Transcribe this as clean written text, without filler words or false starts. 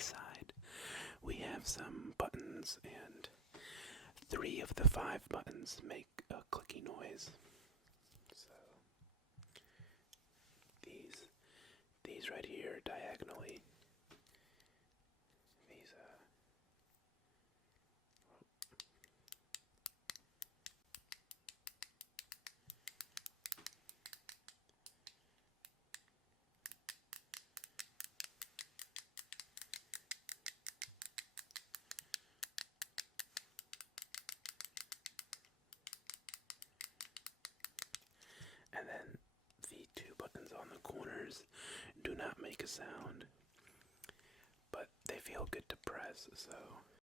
this side, we have some buttons, and 3 of the 5 buttons make a clicky noise. So these right here diagonally, these and then the 2 buttons on the corners do not make a sound, but they feel good to press, so